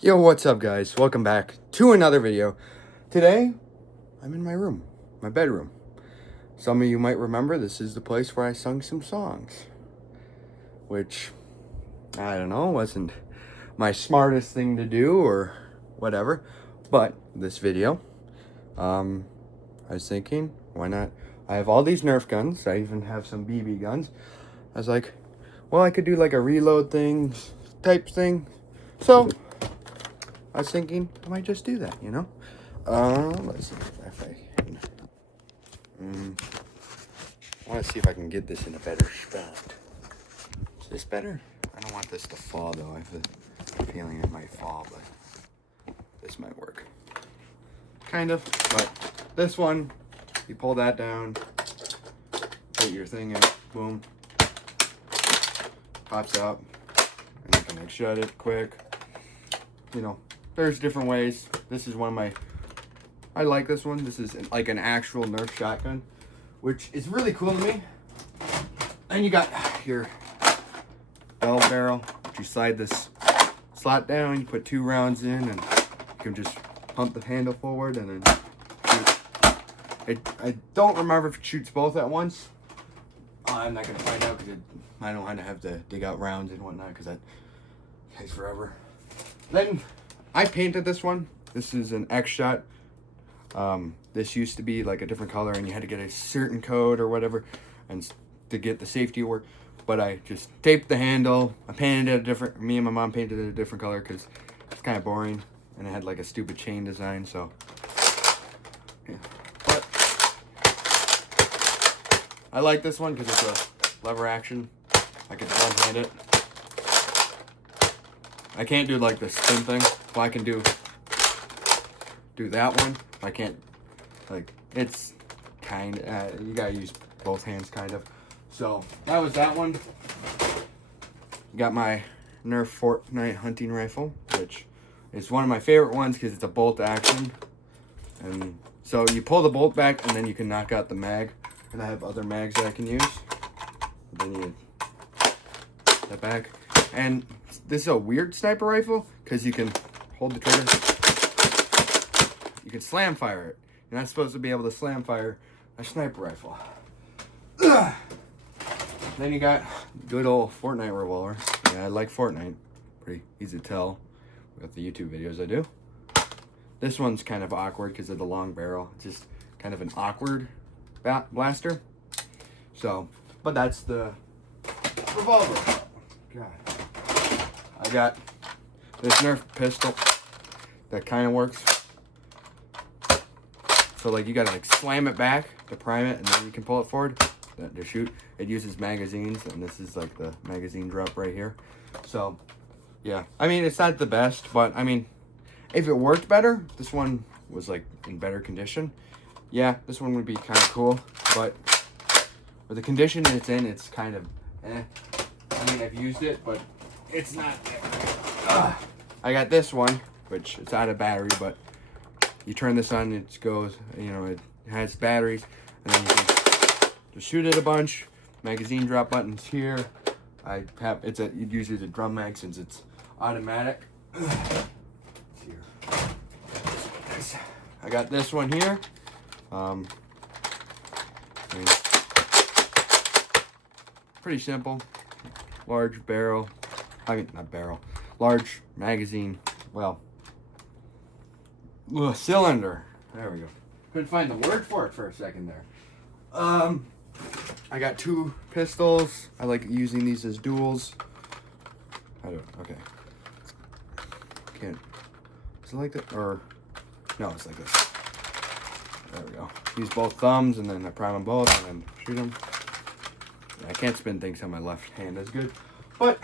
Yo, what's up guys? Welcome back to another video. Today, I'm in my room, my bedroom. Some of you might remember this is the place where I sung some songs. Which, I don't know, wasn't my smartest thing to do or whatever. But this video, I was thinking, why not? I have all these Nerf guns. I even have some BB guns. I was like, well, I could do like a reload thing, type thing. So, I was thinking, I might just do that, you know? Let's see if I can. I want to see if I can get this in a better spot. Is this better? I don't want this to fall, though. I have a feeling it might fall, but this might work. Kind of, but this one, you pull that down, put your thing in, boom, pops out, and you can like shut it quick, you know. There's different ways. This is one of my, I like this one. This is like an actual Nerf shotgun, which is really cool to me. And you got your bell barrel, which you slide this slot down, you put 2 rounds in, and you can just pump the handle forward and then shoot. I don't remember if it shoots both at once. I'm not gonna find out because I don't want to have to dig out rounds and whatnot because that takes forever. Then I painted this one. This is an X-Shot. This used to be like a different color and you had to get a certain code or whatever and to get the safety work. But I just taped the handle. I painted it a different, me and my mom painted it a different color because it's kind of boring. And it had like a stupid chain design, so. Yeah. But I like this one because it's a lever action. I can one-hand it. I can't do like the spin thing. Well, I can do that one. I can't, like, it's kind of, you gotta use both hands kind of. So that was that one. Got my Nerf Fortnite hunting rifle, which is one of my favorite ones because it's a bolt action. And so you pull the bolt back and then you can knock out the mag. And I have other mags that I can use. Then you that back. And this is a weird sniper rifle because you can hold the trigger. You can slam fire it. You're not supposed to be able to slam fire a sniper rifle. Ugh. Then you got good old Fortnite revolver. Yeah, I like Fortnite. Pretty easy to tell with the YouTube videos I do. This one's kind of awkward because of the long barrel. It's just kind of an awkward blaster. So, but that's the revolver. God. I got this Nerf pistol that kind of works. So like you gotta like slam it back to prime it and then you can pull it forward to shoot. It uses magazines and this is like the magazine drop right here. So yeah, I mean it's not the best, but I mean if it worked better, this one was like in better condition. Yeah, this one would be kind of cool, but with the condition it's in, it's kind of eh. I mean I've used it, but it's not. I got this one, which it's out of battery, but you turn this on, it goes, you know, it has batteries, and then you can just shoot it a bunch. Magazine drop buttons here. I have, it uses a drum mag since it's automatic. Here. I got this one here. Pretty simple. Large barrel. I mean, not barrel. Large magazine. Well, cylinder. There we go. Couldn't find the word for it for a second there. I got 2 pistols. I like using these as duals. Okay. Can't. Is it like that? Or, no, it's like this. There we go. Use both thumbs and then I prime them both and then shoot them. I can't spin things on my left hand as good, but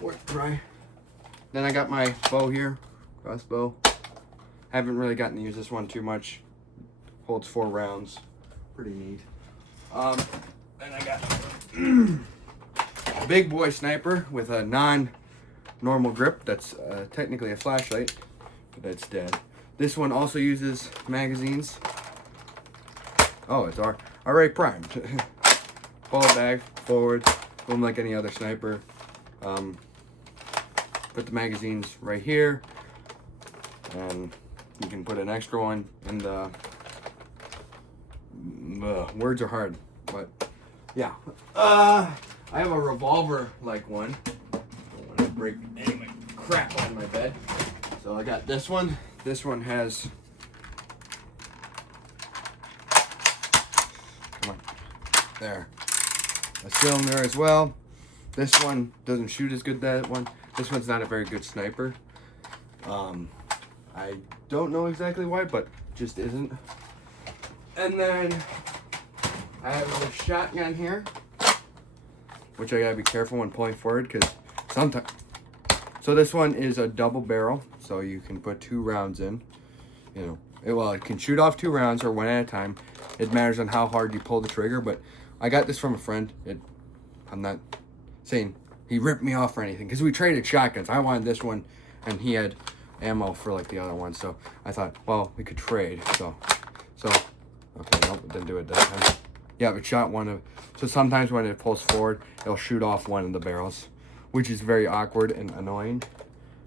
worth a try. Then I got my bow here, crossbow. Haven't really gotten to use this one too much. Holds 4 rounds, pretty neat. Then I got a big boy sniper with a non-normal grip. That's technically a flashlight, but that's dead. This one also uses magazines. Oh, it's already primed. Ball bag, forward, boom like any other sniper. put the magazines right here, and you can put an extra one in the words are hard, but yeah. I have a revolver like one. Don't want to break any of my crap on my bed. So I got this one. This one has, come on, there, a cylinder as well. This one doesn't shoot as good as that one. This one's not a very good sniper. I don't know exactly why, but just isn't. And then I have a shotgun here, which I gotta be careful when pulling forward because sometimes. So this one is a double barrel, so you can put 2 rounds in. You know, it can shoot off 2 rounds or one at a time. It matters on how hard you pull the trigger, but I got this from a friend. I'm not saying he ripped me off or anything because we traded shotguns. I wanted this one, and he had ammo for like the other one, so I thought, well, we could trade. So okay, nope, didn't do it that time. Yeah, it shot one of. So sometimes when it pulls forward, it'll shoot off one of the barrels, which is very awkward and annoying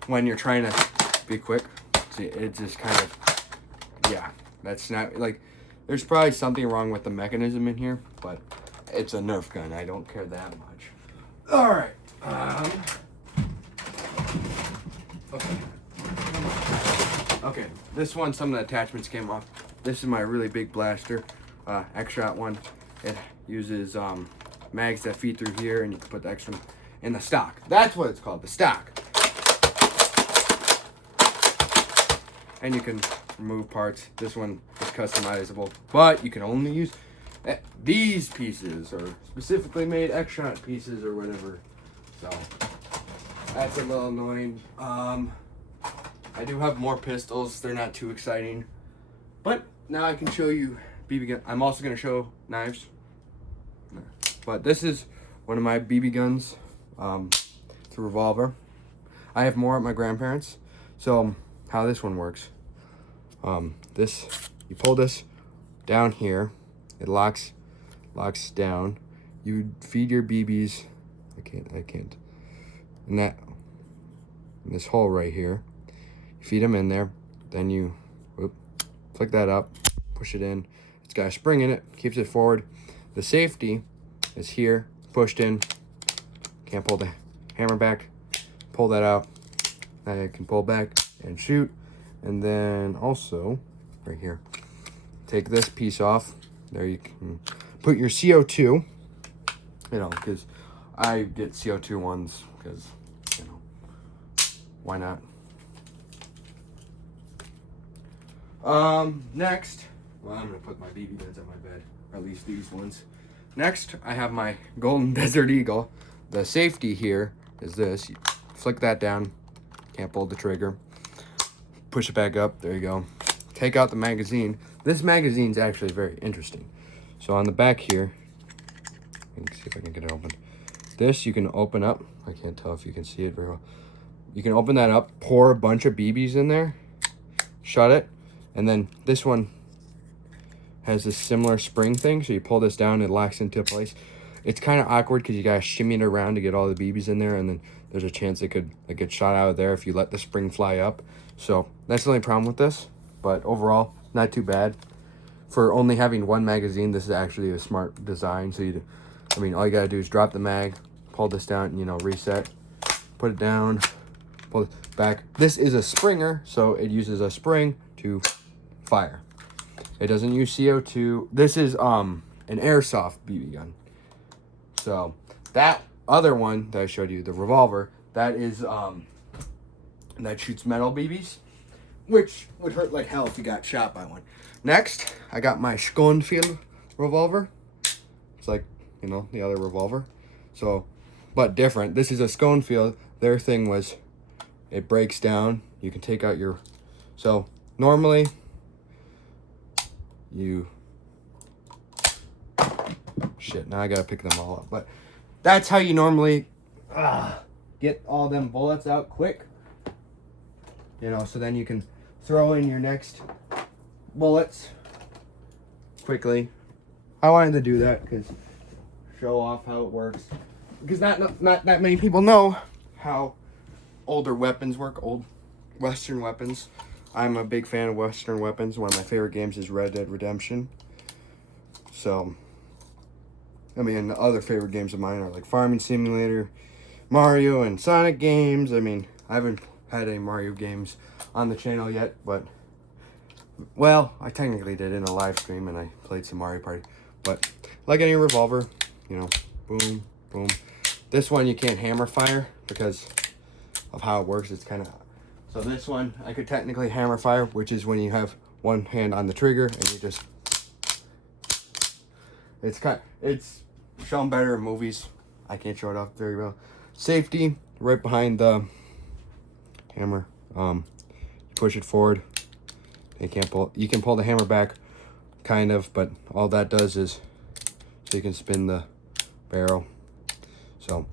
when you're trying to be quick. See, it just kind of, yeah, that's not like. There's probably something wrong with the mechanism in here, but it's a Nerf gun. I don't care that much. All right. Okay. Okay, this one, some of the attachments came off. This is my really big blaster, X-Shot one. It uses mags that feed through here, and you can put the extra in the stock. That's what it's called, the stock. And you can remove parts. This one is customizable, but you can only use these pieces, or specifically made X-Shot pieces or whatever. So that's a little annoying. I do have more pistols. They're not too exciting, but now I can show you BB gun. I'm also going to show knives, but this is one of my BB guns. It's a revolver. I have more at my grandparents'. So how this one works, you pull this down here, it locks down. You feed your BBs. I can't. In this hole right here, you feed them in there. Then you flick that up, push it in. It's got a spring in it, keeps it forward. The safety is here, pushed in. Can't pull the hammer back. Pull that out. Now you can pull back and shoot. And then also right here, take this piece off. There you can put your CO2. You know, because I get CO2 ones because, you know, why not? Next, well, I'm gonna put my BB guns on my bed, or at least these ones. Next, I have my Golden Desert Eagle. The safety here is this. You flick that down. Can't pull the trigger. Push it back up. There you go. Take out the magazine. This magazine's actually very interesting. So on the back here, let me see if I can get it open. This you can open up. I can't tell if you can see it very well. You can open that up, pour a bunch of BBs in there, shut it, and then this one has this similar spring thing. So you pull this down, it locks into place. It's kind of awkward because you gotta shimmy it around to get all the BBs in there, and then there's a chance it could get shot out of there if you let the spring fly up. So that's the only problem with this, but overall, not too bad. For only having one magazine, this is actually a smart design. So all you gotta do is drop the mag, pull this down, reset, put it down, pull it back. This is a Springer, so it uses a spring to fire. It doesn't use CO2. This is an airsoft BB gun. So that other one that I showed you, the revolver, that is that shoots metal BBs, which would hurt like hell if you got shot by one. Next, I got my Schoenfield revolver. It's like, the other revolver. So, but different. This is a Schoenfield. Their thing was, it breaks down. You can take out your, so normally now I gotta pick them all up. But that's how you normally get all them bullets out quick. So then you can throw in your next bullets quickly. I wanted to do that because show off how it works. Because not that many people know how older weapons work, old Western weapons. I'm a big fan of Western weapons. One of my favorite games is Red Dead Redemption. So, I mean, the other favorite games of mine are like Farming Simulator, Mario, and Sonic games. I mean, I haven't had any Mario games on the channel yet, but, well, I technically did in a live stream, and I played some Mario Party. But, like any revolver, you know, boom, boom. This one you can't hammer fire because of how it works. It's kind of... So this one, I could technically hammer fire, which is when you have one hand on the trigger, and you just... It's shown better in movies. I can't show it off very well. Safety, right behind the hammer. You push it forward. You can pull the hammer back, kind of, but all that does is so you can spin the barrel. So,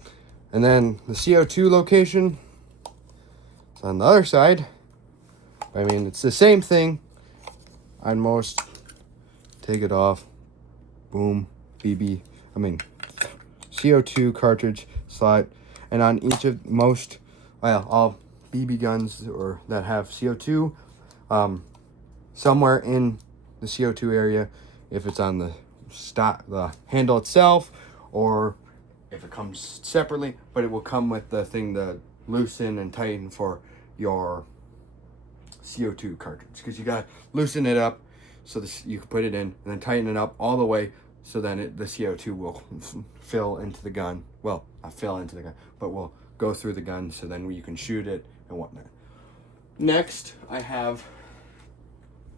and then the CO2 location, it's on the other side. I mean, it's the same thing on most. Take it off. Boom. CO2 cartridge slot. And on each of most, well, all BB guns or that have CO2, somewhere in the CO2 area, if it's on the handle itself, or if it comes separately, but it will come with the thing to loosen and tighten for your CO2 cartridge, because you got to loosen it up so you can put it in, and then tighten it up all the way so then the CO2 will fill into the gun. Well, not fill into the gun, but will go through the gun, so then you can shoot it and whatnot. Next, I have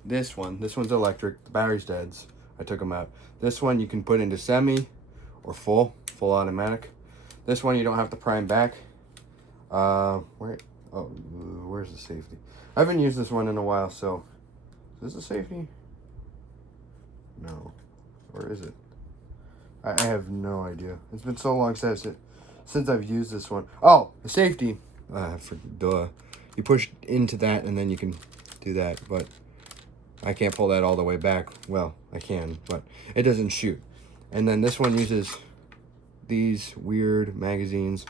this one. This one's electric. The battery's dead. I took them out. This one you can put into semi or full automatic. This one you don't have to prime back. Where's the safety? I haven't used this one in a while, so is this a safety? No. Or is it? I have no idea. It's been so long since I've used this one. Oh, the safety. You push into that and then you can do that, but I can't pull that all the way back. Well, I can, but it doesn't shoot. And then this one uses these weird magazines.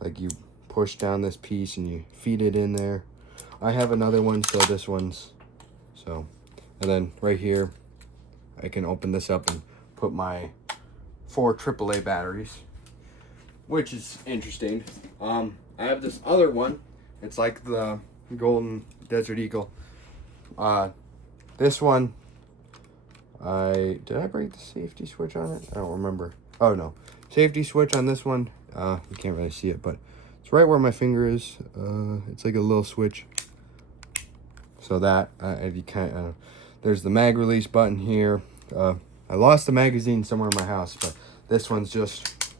Like you push down this piece and you feed it in there. I have another one, so this one's so. And then right here, I can open this up and put my 4 AAA batteries, which is interesting. I have this other one. It's like the Golden Desert Eagle. This one, did I break the safety switch on it? I don't remember. Oh no, safety switch on this one. You can't really see it, but it's right where my finger is. It's like a little switch. So that if you can't, there's the mag release button here. I lost the magazine somewhere in my house, but this one's just.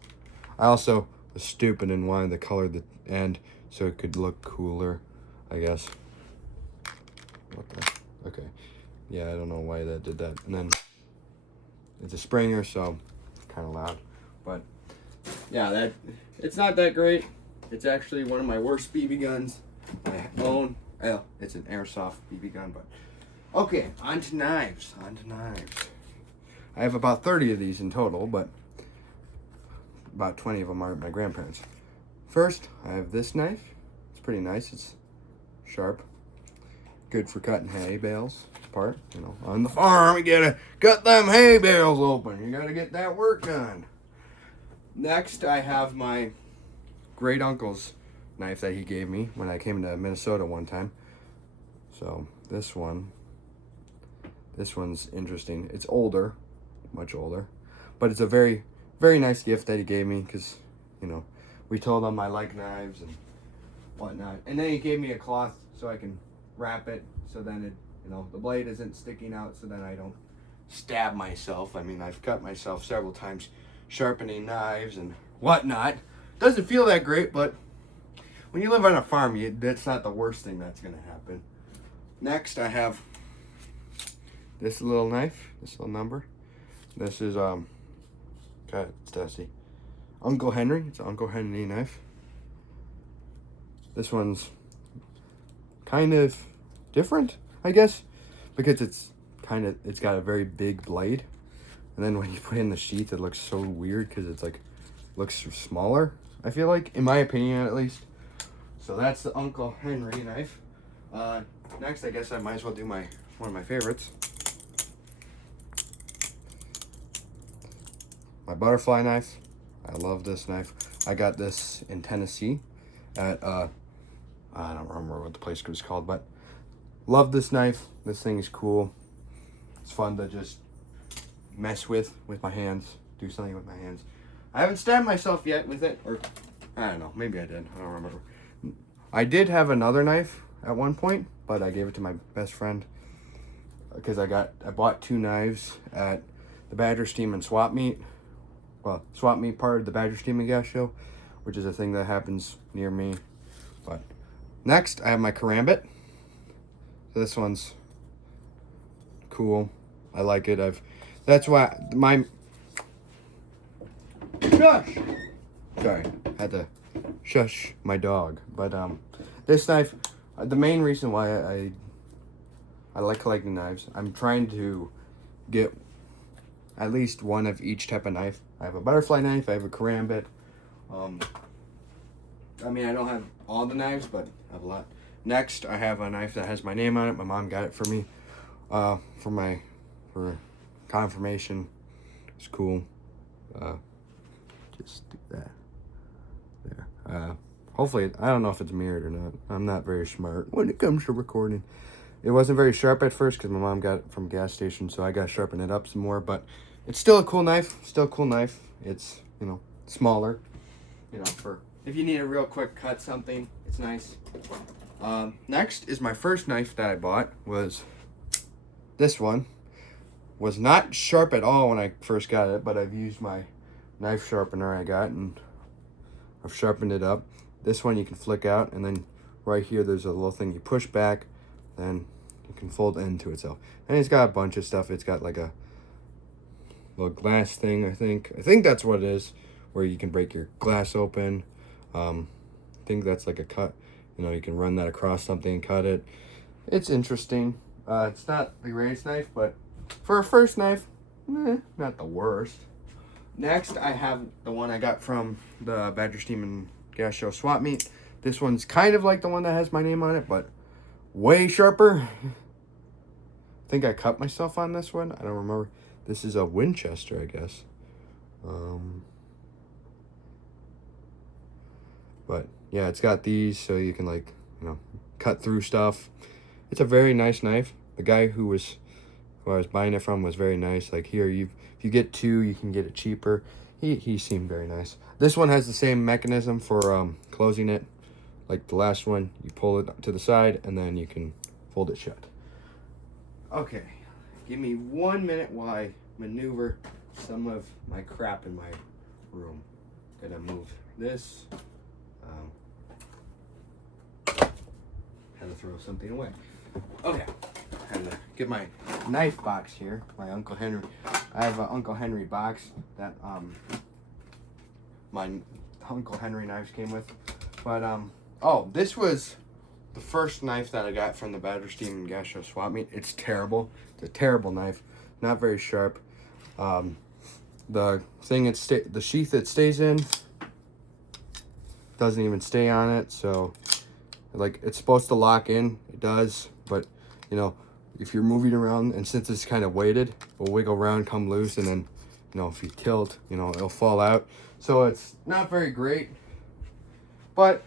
I also was stupid and wanted to color the end so it could look cooler, I guess. What the? Okay. Yeah, I don't know why that did that. And then it's a Springer, so kind of loud. But yeah, it's not that great. It's actually one of my worst BB guns I own. Well, it's an airsoft BB gun, but okay, on to knives. I have about 30 of these in total, but about 20 of them are at my grandparents'. First, I have this knife. It's pretty nice. It's sharp. Good for cutting hay bales apart. You know, on the farm, you gotta cut them hay bales open. You gotta get that work done. Next, I have my great uncle's knife that he gave me when I came to Minnesota one time. So this one's interesting. It's older, much older, but it's a very, very nice gift that he gave me because, you know, we told him I like knives and whatnot. And then he gave me a cloth so I can wrap it so then it, you know, the blade isn't sticking out so then I don't stab myself. I mean, I've cut myself several times sharpening knives and whatnot. Doesn't feel that great, but when you live on a farm, that's not the worst thing that's going to happen. Next, I have this little knife, this little number. This is, God, it's dusty. Uncle Henry. It's an Uncle Henry knife. This one's kind of different, I guess, because it's got a very big blade. And then when you put it in the sheath, it looks so weird because it's like, looks smaller, I feel like, in my opinion at least. So that's the Uncle Henry knife. Next, I guess I might as well do one of my favorites. My butterfly knife. I love this knife. I got this in Tennessee at I don't remember what the place was called, but love this knife. This thing is cool. It's fun to just mess with my hands, do something with my hands. I haven't stabbed myself yet with it, or I don't know, maybe I did. I don't remember. I did have another knife at one point, but I gave it to my best friend because I bought 2 knives at the Badger Steam and Swap Meet. Well, Swap Meet part of the Badger Steam and Gas Show, which is a thing that happens near me. But next, I have my Karambit. So this one's cool. I like it. That's why my shush. Sorry, had to shush my dog. But this knife, the main reason why I like collecting knives, I'm trying to get at least one of each type of knife. I have a butterfly knife, I have a Karambit. I mean, I don't have all the knives, but I have a lot. Next, I have a knife that has my name on it. My mom got it for me for confirmation. It's cool. Just do that there. Hopefully, I don't know if it's mirrored or not. I'm not very smart when it comes to recording. It wasn't very sharp at first because my mom got it from a gas station, so I got to sharpen it up some more. But it's still a cool knife. Still a cool knife. It's, you know, smaller. You know, for if you need a real quick cut something, it's nice. Next is my first knife that I bought was this one. Was not sharp at all when I first got it, but I've used my knife sharpener I got and I've sharpened it up. This one you can flick out, and then right here there's a little thing you push back, then you can fold into itself. And it's got a bunch of stuff. It's got like a little glass thing, I think that's what it is, where you can break your glass open. I think that's like a cut. You know, you can run that across something and cut it. It's interesting. It's not the greatest knife, but for a first knife, not the worst. Next, I have the one I got from the Badger Steam and Gas Show Swap Meet. This one's kind of like the one that has my name on it, but way sharper. I think I cut myself on this one. I don't remember. This is a Winchester, I guess. But yeah, it's got these so you can, like, you know, cut through stuff. It's a very nice knife. The guy who I was buying it from was very nice. Like, here, if you get 2, you can get it cheaper. He seemed very nice. This one has the same mechanism for closing it. Like the last one, you pull it to the side and then you can fold it shut. Okay, give me 1 minute while I maneuver some of my crap in my room. Gonna move this. Had to throw something away. Okay, had to get my knife box here. My Uncle Henry. I have an Uncle Henry box that my Uncle Henry knives came with. But oh, this was the first knife that I got from the Badger Steam and Gas Show Swap Meet. It's terrible. It's a terrible knife. Not very sharp. The thing the sheath it stays in doesn't even stay on it, so like it's supposed to lock in. It does, but you know, if you're moving around, and since it's kind of weighted, it'll wiggle around, come loose, and then, you know, if you tilt, you know, it'll fall out. So it's not very great, but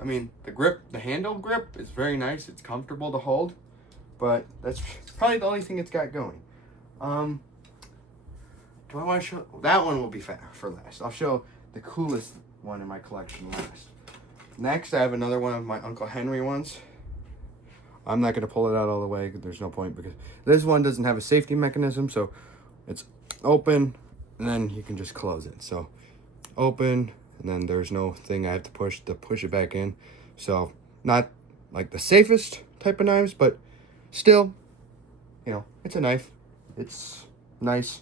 I mean, the handle grip is very nice. It's comfortable to hold, but that's probably the only thing it's got going. Do I want to show? That one will be for last. I'll show the coolest one in my collection last. Next, I have another one of my Uncle Henry ones. I'm not going to pull it out all the way because there's no point, because this one doesn't have a safety mechanism, so it's open and then you can just close it. So open, and then there's no thing I have to push it back in. So not like the safest type of knives, but still, you know, it's a knife. It's nice.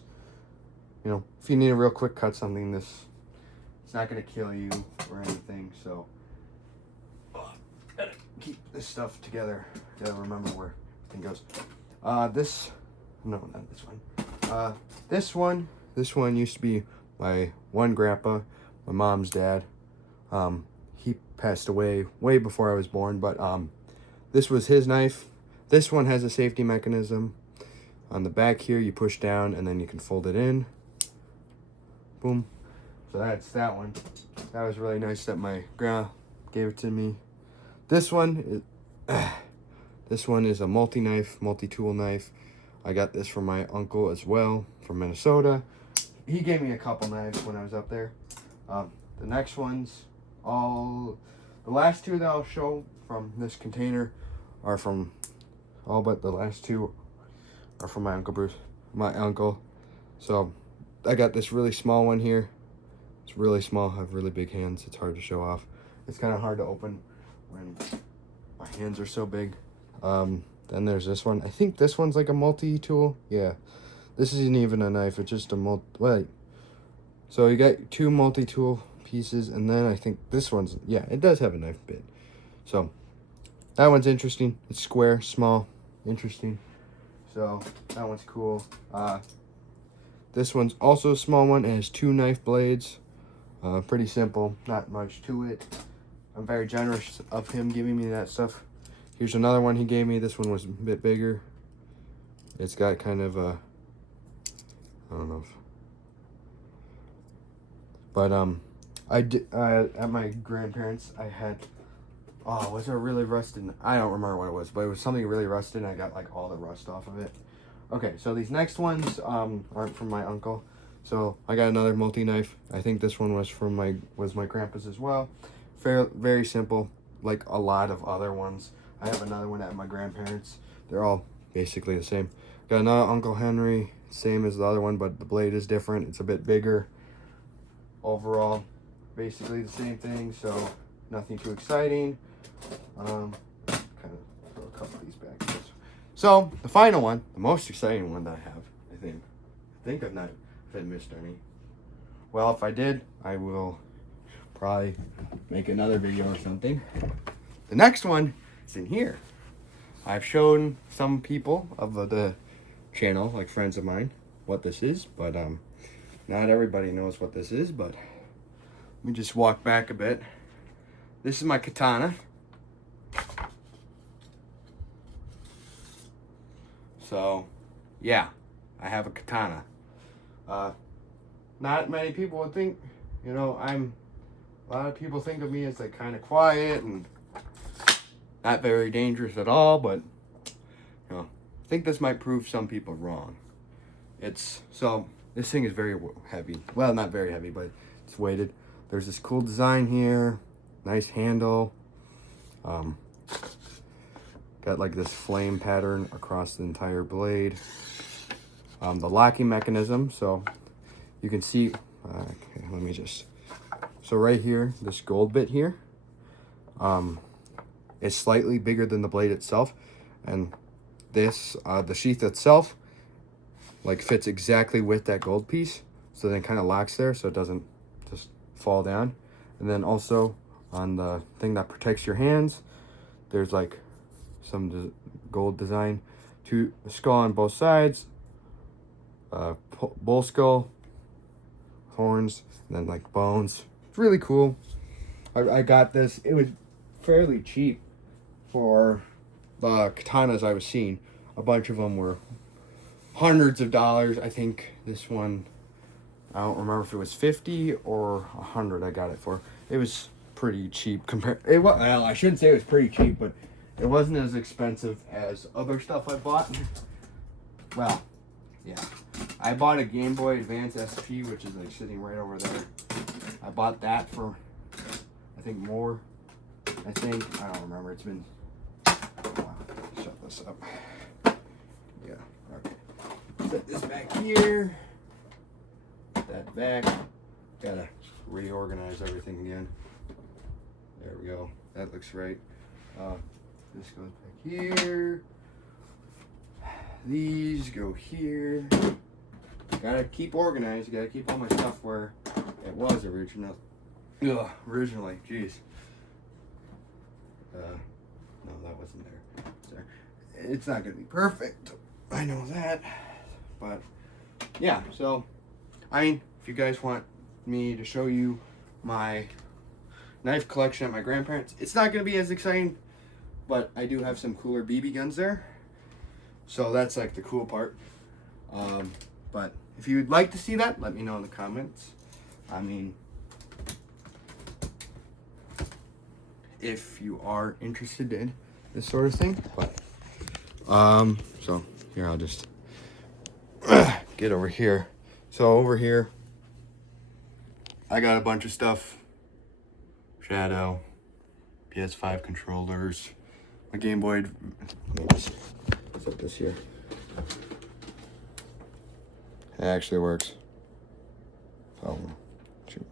You know, if you need a real quick cut something, it's not going to kill you or anything. So gotta keep this stuff together. Gotta remember where everything goes. Not this one. This one used to be my one grandpa, my mom's dad. he passed away way before I was born, but this was his knife. This one has a safety mechanism. On the back here, you push down and then you can fold it in. Boom. So that's that one. That was really nice that my grandma gave it to me. This one is a multi-knife, multi-tool knife. I got this from my uncle as well, from Minnesota. He gave me a couple knives when I was up there. The next ones, the last two that I'll show from this container are from, all but the last two are from my uncle. So I got this really small one here. It's really small. I have really big hands. It's hard to show off. It's kind of hard to open when my hands are so big. Then there's this one. I think this one's like a multi-tool. Yeah. This isn't even a knife. It's just a wait. So you got two multi-tool pieces, and then I think this one's, yeah, it does have a knife bit. So that one's interesting. It's square, small, interesting. So that one's cool. This one's also a small one. It has two knife blades. Pretty simple, not much to it. I'm very generous of him giving me that stuff. Here's another one he gave me. This one was a bit bigger. It's got kind of a, I don't know if, but I did at my grandparents. I had, was it really rusted? I don't remember what it was, but it was something really rusted, and I got like all the rust off of it. Okay, so these next ones aren't from my uncle. So I got another multi-knife. I think this one was from my grandpa's as well. Very simple, like a lot of other ones. I have another one at my grandparents'. They're all basically the same. Got another Uncle Henry, same as the other one, but the blade is different. It's a bit bigger. Overall, basically the same thing, so nothing too exciting. Kind of throw a couple of these back. So the final one, the most exciting one that I have, I think I've not missed any. Well, if I did, I will probably make another video or something. The next one is in here. I've shown some people of the channel, like friends of mine, what this is, but not everybody knows what this is. But let me just walk back a bit. This is my katana. So yeah, I have a katana. Not many people would think, a lot of people think of me as like kind of quiet and not very dangerous at all, but I think this might prove some people wrong. This thing is very heavy. Well, not very heavy, but it's weighted. There's this cool design here, nice handle. Got like this flame pattern across the entire blade. The locking mechanism, so you can see, so right here, this gold bit here, is slightly bigger than the blade itself, and this, the sheath itself, like fits exactly with that gold piece, so then it kind of locks there, so it doesn't just fall down. And then also, on the thing that protects your hands, there's like some gold design to the skull on both sides, bull skull, horns, and then like bones. It's really cool. I got this. It was fairly cheap for the katanas I was seeing. A bunch of them were hundreds of dollars. I think this one, I don't remember if it was 50 or 100 I got it for. It was pretty cheap well, I shouldn't say it was pretty cheap, but it wasn't as expensive as other stuff I bought. Well, yeah. I bought a Game Boy Advance SP, which is like sitting right over there. I bought that for, I think more. I don't remember. It's been, wow. Shut this up. Yeah, okay. Set this back here. Put that back. Gotta reorganize everything again. There we go. That looks right. This goes back here. These go here. Gotta keep organized. Gotta keep all my stuff where it was originally. Jeez. No, that wasn't there. Sorry. It's not gonna be perfect. I know that. But yeah, so if you guys want me to show you my knife collection at my grandparents'. It's not going to be as exciting, but I do have some cooler BB guns there. So that's like the cool part. But if you'd like to see that, let me know in the comments. I mean, if you are interested in this sort of thing. But so here, I'll just get over here. So over here, I got a bunch of stuff. Shadow, PS5 controllers, my Game Boy. Let's put this here. It actually works. So, shoot.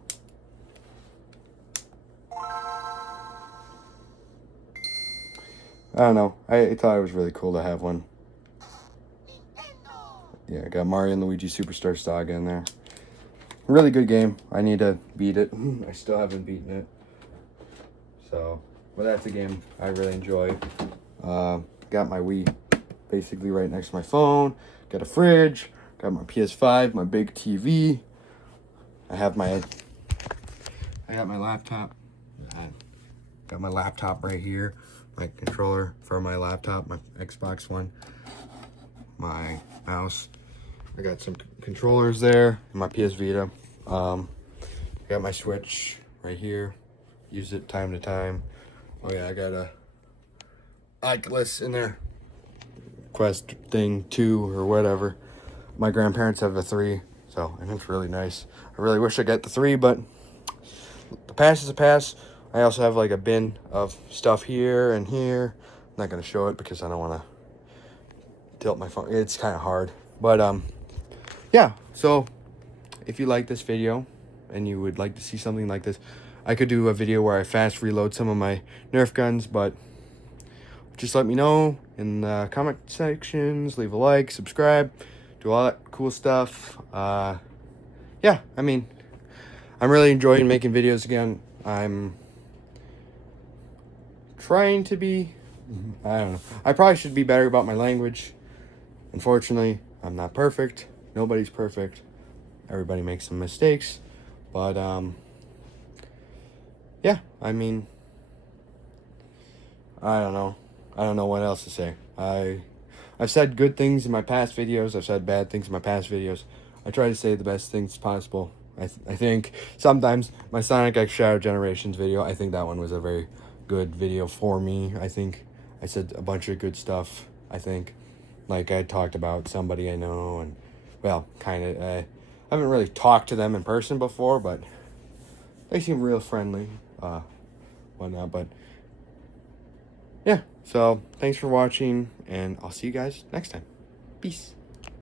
I don't know. I thought it was really cool to have one. Yeah, I got Mario and Luigi Superstar Saga in there. Really good game. I need to beat it. I still haven't beaten it. So, but that's a game I really enjoy. Got my Wii basically right next to my phone. Got a fridge. Got my PS5, my big TV. I got my laptop. Got my laptop right here. My controller for my laptop, my Xbox One. My mouse. I got some controllers there. And my PS Vita. Got my Switch right here. Use it time to time. Oh yeah, I got a Oculus in there. Quest thing 2 or whatever. My grandparents have a 3, so, and it's really nice. I really wish I got the 3, but the pass is a pass. I also have like a bin of stuff here and here. I'm not gonna show it because I don't want to tilt my phone. It's kind of hard, but yeah. So if you like this video and you would like to see something like this, I could do a video where I fast reload some of my Nerf guns, but just let me know in the comment sections. Leave a like, subscribe, do all that cool stuff. Yeah, I mean, I'm really enjoying making videos again. I'm trying to be, I don't know. I probably should be better about my language. Unfortunately, I'm not perfect. Nobody's perfect. Everybody makes some mistakes. But, yeah, I mean, I don't know. I don't know what else to say. I've said good things in my past videos. I've said bad things in my past videos. I try to say the best things possible. I think sometimes my Sonic X Shadow Generations video, I think that one was a very good video for me. I think I said a bunch of good stuff. I think, like I talked about somebody I know, and, well, kind of, I haven't really talked to them in person before, but they seem real friendly, whatnot, but yeah, so thanks for watching, and I'll see you guys next time. Peace.